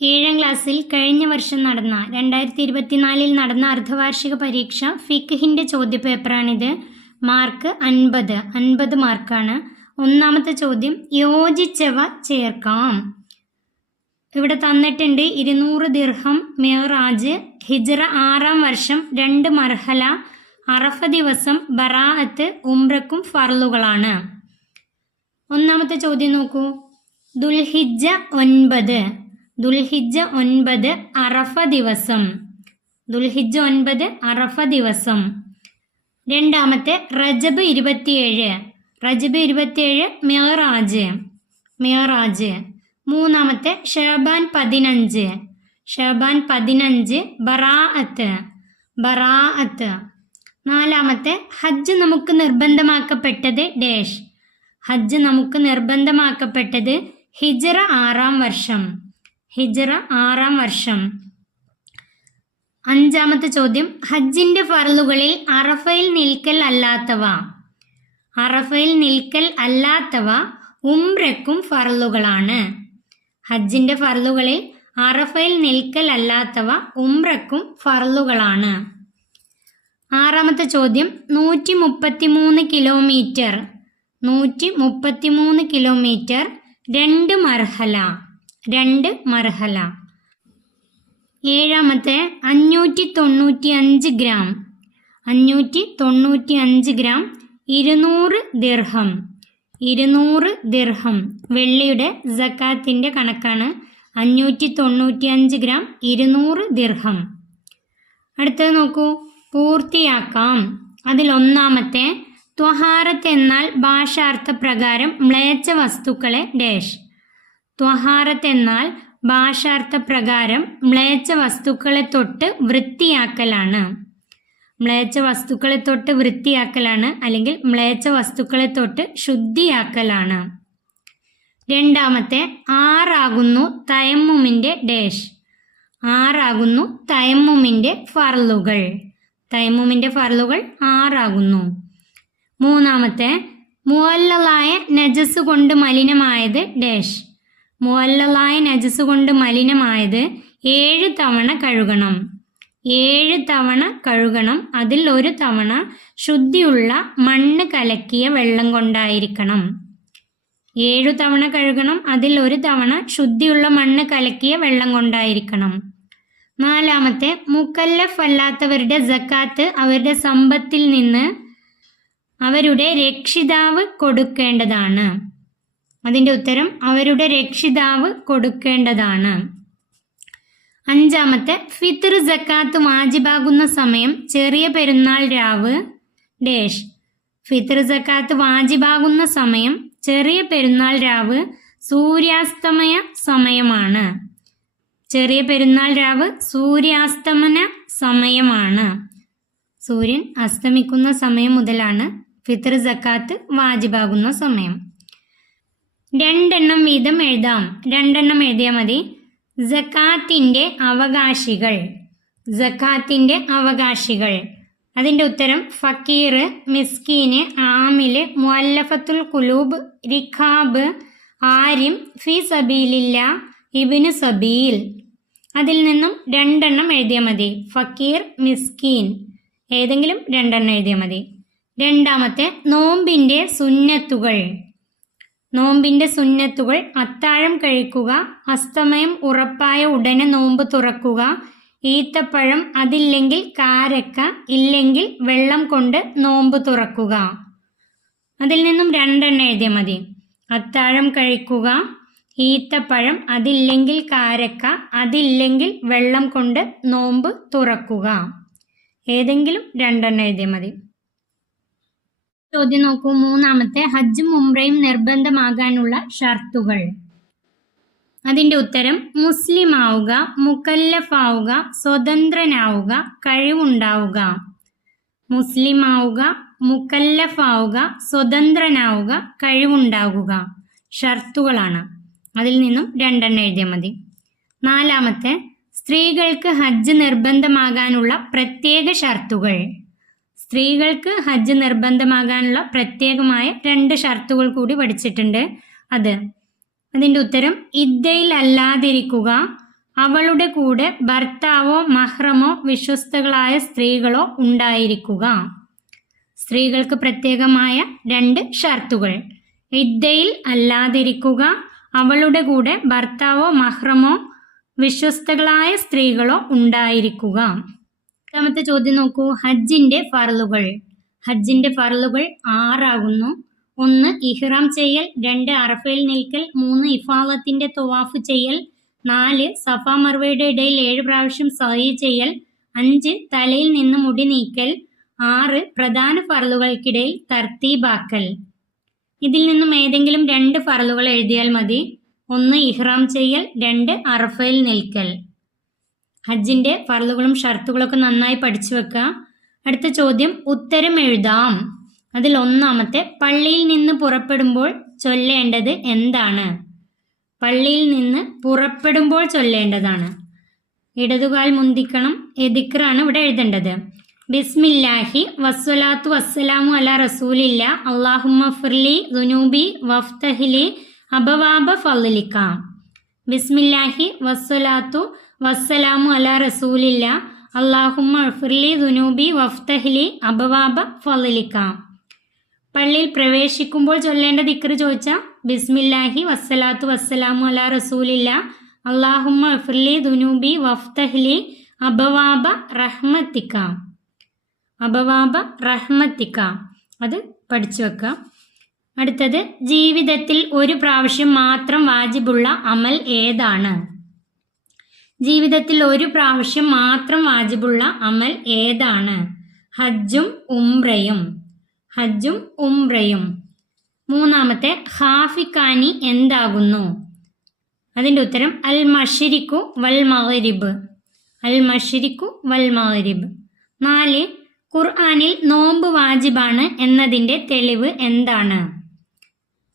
ഏഴാം ക്ലാസ്സിൽ കഴിഞ്ഞ വർഷം നടന്ന 2024 നടന്ന അർദ്ധവാർഷിക പരീക്ഷ ഫിഖ്ഹിൻ്റെ ചോദ്യപേപ്പറാണിത്. മാർക്ക് 50 മാർക്കാണ്. ഒന്നാമത്തെ ചോദ്യം, യോജിച്ചവ ചേർക്കാം. ഇവിടെ തന്നിട്ടുണ്ട് 200 ദിർഹം മിഅ്റാജ്, ഹിജ്റ 6-ാം വർഷം, 2 മർഹല, അറഫ ദിവസം, ബറാഅത്ത്, ഉംറക്കും ഫർളുകളാണ്. ഒന്നാമത്തെ ചോദ്യം നോക്കൂ. ദുൽഹിജ്ജ 9 അറഫ ദിവസം. ദുൽഹിജ്ജ 9 അറഫ ദിവസം. രണ്ടാമത്തെ റജബ് 27 മിഅ്റാജ്. മൂന്നാമത്തെ ഷഅബാൻ 15 ബറാഅത്ത്. നാലാമത്തെ ഹജ്ജ് നമുക്ക് നിർബന്ധമാക്കപ്പെട്ടത് ഡാഷ്. ഹജ്ജ് നമുക്ക് നിർബന്ധമാക്കപ്പെട്ടത് ഹിജ്റ 6-ാം വർഷം. അഞ്ചാമത്തെ ചോദ്യം, ഹജ്ജിന്റെ ഫർളുകളിൽ അറഫയിൽ നിൽക്കൽ അല്ലാത്തവ ഉംറയ്ക്കും ഫർളുകളാണ്. ഹജ്ജിന്റെ ഫർളുകളിൽ അറഫയിൽ നിൽക്കൽ അല്ലാത്തവ ഉംറയ്ക്കും ഫർളുകളാണ്. ആറാമത്തെ ചോദ്യം, 133 കിലോമീറ്റർ 2 മർഹല. ഏഴാമത്തെ 595 ഗ്രാം 200 ദിർഹം. വെള്ളിയുടെ സക്കാത്തിന്റെ കണക്കാണ്. 595 ഗ്രാം 200 ദിർഹം. അടുത്തത് നോക്കൂ. പൂർത്തിയാക്കാം. അതിൽ ഒന്നാമത്തെ, ത്വഹാറത്ത് എന്നാൽ ഭാഷാർത്ഥ പ്രകാരം മ്ലേച്ഛ വസ്തുക്കളെ ഡാഷ്. ത്വഹാറത്ത് എന്നാൽ ഭാഷാർത്ഥ പ്രകാരം മ്ലേച്ഛ വസ്തുക്കളെ തൊട്ട് വൃത്തിയാക്കലാണ്. അല്ലെങ്കിൽ മ്ലേച്ഛ വസ്തുക്കളെ തൊട്ട് ശുദ്ധിയാക്കലാണ്. രണ്ടാമത്തെ, ആറാകുന്നു തയമ്മുമിന്റെ ഡാഷ്. ആറാകുന്നു തയമ്മുമിന്റെ ഫർളുകൾ. 6 മൂന്നാമത്തെ, മുഅല്ലലായ നജസ് കൊണ്ട് മലിനമായത് ഡാഷ്. മുഅല്ലലായ നജസ് കൊണ്ട് മലിനമായത് 7 തവണ കഴുകണം. അതിൽ 1 തവണ ശുദ്ധിയുള്ള മണ്ണ് കലക്കിയ വെള്ളം കൊണ്ടായിരിക്കണം. 7 തവണ കഴുകണം. അതിൽ 1 തവണ ശുദ്ധിയുള്ള മണ്ണ് കലക്കിയ വെള്ളം കൊണ്ടായിരിക്കണം. നാലാമത്തെ, മുക്കല്ലഫ് അല്ലാത്തവരുടെ സക്കാത്ത് അവരുടെ സമ്പത്തിൽ നിന്ന് അവരുടെ രക്ഷിതാവ് കൊടുക്കേണ്ടതാണ്. അതിൻ്റെ ഉത്തരം അവരുടെ രക്ഷിതാവ് കൊടുക്കേണ്ടതാണ്. അഞ്ചാമത്തെ, ഫിത്ർ സക്കാത്ത് വാജിബാകുന്ന സമയം ചെറിയ പെരുന്നാൾ രാവ് ഡാഷ്. ഫിത്ർ സക്കാത്ത് വാജിബാകുന്ന സമയം ചെറിയ പെരുന്നാൾ രാവ് സൂര്യാസ്തമയ സമയമാണ്. സൂര്യാസ്തമന സമയമാണ്. സൂര്യൻ അസ്തമിക്കുന്ന സമയം മുതലാണ് ഫിത്ർ സക്കാത്ത് വാജിബാകുന്ന സമയം. 2 എണ്ണം വീതം എഴുതാം. 2 എണ്ണം എഴുതിയാൽ മതി. സക്കാത്തിന്റെ അവകാശികൾ. അതിൻ്റെ ഉത്തരം ഫക്കീർ, മിസ്കീന്, ആമില്, മുഅല്ലഫത്തുൽ ഖുലൂബ്, റിഖാബ്, ആരിം, ഫി സബീലില്ല, ഇബ്നു സബീൽ. അതിൽ നിന്നും 2 എണ്ണം എഴുതിയാൽ മതി. ഫക്കീർ, മിസ്കീൻ, ഏതെങ്കിലും 2 എണ്ണം എഴുതിയാൽ മതി. രണ്ടാമത്തെ, നോമ്പിന്റെ സുന്നത്തുകൾ അത്താഴം കഴിക്കുക, അസ്തമയം ഉറപ്പായ ഉടനെ നോമ്പ് തുറക്കുക, ഈത്തപ്പഴം, അതില്ലെങ്കിൽ കാരക്ക, ഇല്ലെങ്കിൽ വെള്ളം കൊണ്ട് നോമ്പ് തുറക്കുക. അതിൽ നിന്നും 2 എണ്ണം എഴുതിയാൽ മതി. അത്താഴം കഴിക്കുക, ഈത്തപ്പഴം, അതില്ലെങ്കിൽ കാരക്ക, അതില്ലെങ്കിൽ വെള്ളം കൊണ്ട് നോമ്പ് തുറക്കുക. ഏതെങ്കിലും 2 എണ്ണം എഴുതിയാൽ മതി. ചോദ്യം നോക്കൂ. മൂന്നാമത്തെ, ഹജ്ജും ഉംറയും നിർബന്ധമാകാനുള്ള ഷർത്തുകൾ. അതിൻ്റെ ഉത്തരം മുസ്ലിമാവുക, മുക്കല്ലഫാവുക, സ്വതന്ത്രനാവുക, കഴിവുണ്ടാവുക. മുസ്ലിമാവുക, മുക്കല്ലഫാവുക, സ്വതന്ത്രനാവുക, കഴിവുണ്ടാവുക ഷർത്തുകളാണ്. അതിൽ നിന്നും 2 എണ്ണം എഴുതിയാൽ മതി. നാലാമത്തെ, സ്ത്രീകൾക്ക് ഹജ്ജ് നിർബന്ധമാകാനുള്ള പ്രത്യേക ഷർത്തുകൾ. സ്ത്രീകൾക്ക് ഹജ്ജ് നിർബന്ധമാകാനുള്ള പ്രത്യേകമായ 2 ഷർത്തുകൾ കൂടി പഠിച്ചിട്ടുണ്ട്. അതിൻ്റെ ഉത്തരം ഇദ്ദയിൽ അല്ലാതിരിക്കുക, അവളുടെ കൂടെ ഭർത്താവോ മഹ്റമോ വിശ്വസ്തകളായ സ്ത്രീകളോ ഉണ്ടായിരിക്കുക. സ്ത്രീകൾക്ക് പ്രത്യേകമായ 2 ഷർത്തുകൾ. ഇദ്ദയിൽ അല്ലാതിരിക്കുക, അവളുടെ കൂടെ ഭർത്താവോ മഹ്റമോ വിശ്വസ്തകളായ സ്ത്രീകളോ ഉണ്ടായിരിക്കുക. രണ്ടാമത്തെ ചോദ്യം നോക്കൂ. ഹജ്ജിന്റെ ഫർളുകൾ. ഹജ്ജിന്റെ ഫർളുകൾ 6 ആകുന്നു. 1 ഇഹ്റാം ചെയ്യൽ, 2 അറഫയിൽ നിൽക്കൽ, 3 ഇഫാദത്തിന്റെ തവാഫ് ചെയ്യൽ, 4 സഫ മർവയുടെ ഇടയിൽ 7 പ്രാവശ്യം സഅയ് ചെയ്യൽ, 5 തലയിൽ നിന്ന് മുടി നീക്കൽ, 6 പ്രധാന ഫർളുകൾക്കിടയിൽ തർത്തീബാക്കൽ. ഇതിൽ നിന്നും ഏതെങ്കിലും 2 ഫർളുകൾ എഴുതിയാൽ മതി. 1 ഇഹ്റാം ചെയ്യൽ, 2 അറഫയിൽ നിൽക്കൽ. ഹജ്ജിന്റെ ഫർളുകളും ഷർത്തുകളൊക്കെ നന്നായി പഠിച്ചു വെക്കുക. അടുത്ത ചോദ്യം ഉത്തരം എഴുതാം. അതിൽ ഒന്നാമത്തെ, പള്ളിയിൽ നിന്ന് പുറപ്പെടുമ്പോൾ ചൊല്ലേണ്ടത് എന്താണ്? പള്ളിയിൽ നിന്ന് പുറപ്പെടുമ്പോൾ ചൊല്ലേണ്ടതാണ്. ഇടതുകാൽ മുന്തിക്കണം. ദിക്റാണ് ഇവിടെ എഴുതേണ്ടത്. ബിസ്മില്ലാഹി വസ്സലാത്തു വസ്സലാമു അലാ റസൂലില്ല അല്ലാഹുമ്മ ഫിർലി ദുനൂബി വഫ്തഹ്ലി അബവാബ ഫളിക. ബിസ്മില്ലാഹി വസ്സലാത്തു വസ്സലാമു അലാ റസൂലില്ല അല്ലാഹുമ്മ ഫിർലി ദുനൂബി വഫ്തഹ്ലി അബവാബ ഫളിക. പള്ളിയിൽ പ്രവേശിക്കുമ്പോൾ ചൊല്ലേണ്ട ദിക്ർ ചോദിച്ചാൽ ബിസ്മില്ലാഹി വസ്സലാത്തു വസ്സലാമു അലാ റസൂലില്ല അല്ലാഹുമ്മ ഫിർലി ദുനൂബി വഫ്തഹ്ലി അബവാബ റഹ്മത്തിക. അബവാബ റഹ്മത്തിക അത് പഠിച്ചു വെക്കാം. അടുത്തത്, ജീവിതത്തിൽ ഒരു പ്രാവശ്യം മാത്രം വാജിബുള്ള അമൽ ഏതാണ്? ജീവിതത്തിൽ ഒരു പ്രാവശ്യം മാത്രം വാജിബുള്ള അമൽ ഏതാണ്? ഹജ്ജും ഉംറയും. ഹജ്ജും ഉംറയും. മൂന്നാമത്തെ, ഖാഫിഖാനി എന്താകുന്നു? അതിൻ്റെ ഉത്തരം അൽ മശ്രിഖു വൽ മഗ്രിബ്. അൽ മശ്രിഖു വൽ മഗ്രിബ്. 4 ഖുർആനിൽ നോമ്പ് വാജിബാണ് എന്നതിൻ്റെ തെളിവ് എന്താണ്?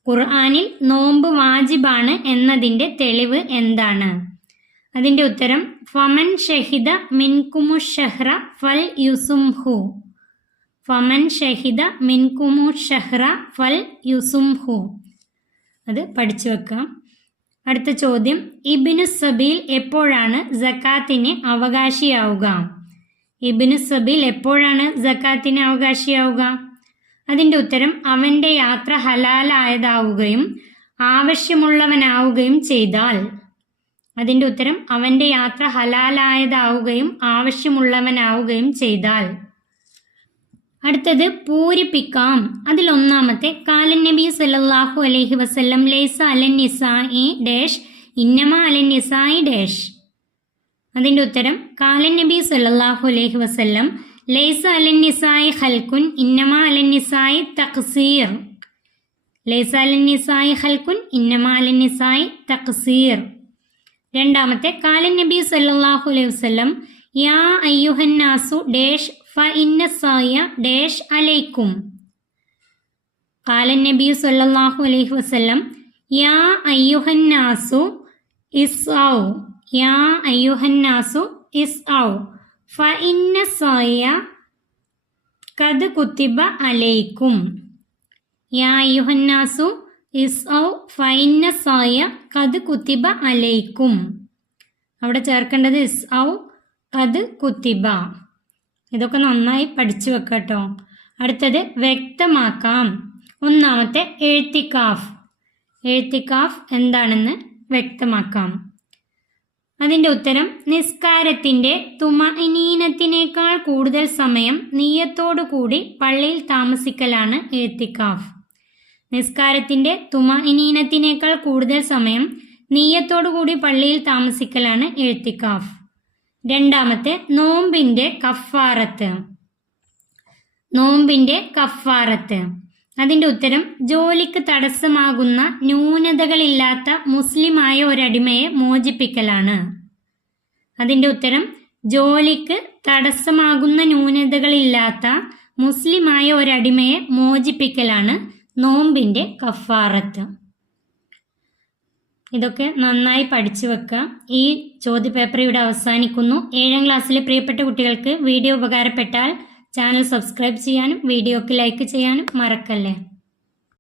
ഖുർആനിൽ നോമ്പ് വാജിബാണ് എന്നതിൻ്റെ തെളിവ് എന്താണ്? അതിൻ്റെ ഉത്തരം ഫമൻ ഷഹിദ മിൻകുമു ഷഹ്റ ഫൽ യുസുംഹു. ഫമൻ ഷഹിദ മിൻകുമു ഷഹ്റ ഫൽ യുസുംഹു. അത് പഠിച്ചു വെക്കാം. അടുത്ത ചോദ്യം, ഇബ്നു സബീൽ എപ്പോഴാണ് സക്കാത്തിന് അവകാശിയാവുക? ഇബ്നു സബീൽ എപ്പോഴാണ് സക്കാത്തിന് അവകാശിയാവുക? അതിൻ്റെ ഉത്തരം അവൻ്റെ യാത്ര ഹലാലായതാവുകയും ആവശ്യമുള്ളവനാവുകയും ചെയ്താൽ. അതിൻ്റെ ഉത്തരം അവൻ്റെ യാത്ര ഹലാലായതാവുകയും ആവശ്യമുള്ളവനാവുകയും ചെയ്താൽ. അടുത്തത് പൂരിപ്പിക്കാം. അതിൽ ഒന്നാമത്തെ, കാലൻ നബി സല്ലല്ലാഹു അലൈഹി വസല്ലം ലൈസ അലൻ നിസാഇ ഡാഷ് ഇന്നമാ അലൻ നിസാഇ ഡാഷ്. അതിൻ്റെ ഉത്തരം കാലൻ നബി സല്ലല്ലാഹു അലൈഹി വസല്ലം ലൈസ അലൻ നിസാഇ ഖൽഖുൻ ഇന്നമാ അലൻ നിസാഇ തഖ്സീർ. ലൈസ അലൻ നിസാഇ ഖൽഖുൻ ഇന്നമാ അലൻ നിസാഇ തഖ്സീർ. രണ്ടാമത്തെ, കാലൻ നബി സല്ലല്ലാഹു അലൈഹി വസല്ലം യാ അയ്യുഹന്നാസു ഡാഷ് ഫഇന്ന സായ ഡാഷ് അലൈക്കും. കാലൻ നബി സല്ലല്ലാഹു അലൈഹി വസല്ലം യാ അയ്യുഹന്നാസു ഇസ്ഔ. യാ അയ്യുഹന്നാസു ഇസ്ഔ ഫഇന്ന സായ ഖദ് കുത്തിബ അലൈക്കും. യാ അയ്യുഹന്നാസു ഇസ്ഔ ഫഇന്ന സായ ഖദ് കുത്തിബ അലൈക്കും. അവിടെ ചേർക്കേണ്ടത് ഇസ്ഔ ഖദ് കുത്തിബ. ഇതൊക്കെ നന്നായി പഠിച്ചു വെക്കട്ടോ. അടുത്തത് വ്യക്തമാക്കാം. ഒന്നാമത്തെ, എഴുത്തിക്കാഫ്. എഴുത്തിക്കാഫ് എന്താണെന്ന് വ്യക്തമാക്കാം. അതിൻ്റെ ഉത്തരം നിസ്കാരത്തിൻ്റെ തുമഅനീനത്തിനേക്കാൾ കൂടുതൽ സമയം നിയ്യത്തോടു കൂടി പള്ളിയിൽ താമസിക്കലാണ് എഴുത്തിക്കാഫ്. നിസ്കാരത്തിൻ്റെ തുമഅനീനത്തിനേക്കാൾ കൂടുതൽ സമയം നിയ്യത്തോടു കൂടി പള്ളിയിൽ താമസിക്കലാണ് എഴുത്തിക്കാഫ്. രണ്ടാമത്തെ, നോമ്പിൻ്റെ കഫാറത്ത്. നോമ്പിൻ്റെ കഫാറത്ത്. അതിൻ്റെ ഉത്തരം ജോലിക്ക് തടസ്സമാകുന്ന ന്യൂനതകളില്ലാത്ത മുസ്ലിമായ ഒരടിമയെ മോചിപ്പിക്കലാണ്. അതിൻ്റെ ഉത്തരം ജോലിക്ക് തടസ്സമാകുന്ന ന്യൂനതകളില്ലാത്ത മുസ്ലിമായ ഒരടിമയെ മോചിപ്പിക്കലാണ് നോമ്പിൻ്റെ കഫാറത്ത്. ഇതൊക്കെ നന്നായി പഠിച്ചു വെക്കുക. ഈ ചോദ്യപേപ്പർ ഇവിടെ അവസാനിക്കുന്നു. 7ാം ക്ലാസ്സിലെ പ്രിയപ്പെട്ട കുട്ടികൾക്ക് വീഡിയോ ഉപകാരപ്പെട്ടാൽ ചാനൽ സബ്സ്ക്രൈബ് ചെയ്യാനും വീഡിയോക്ക് ലൈക്ക് ചെയ്യാനും മറക്കല്ലേ.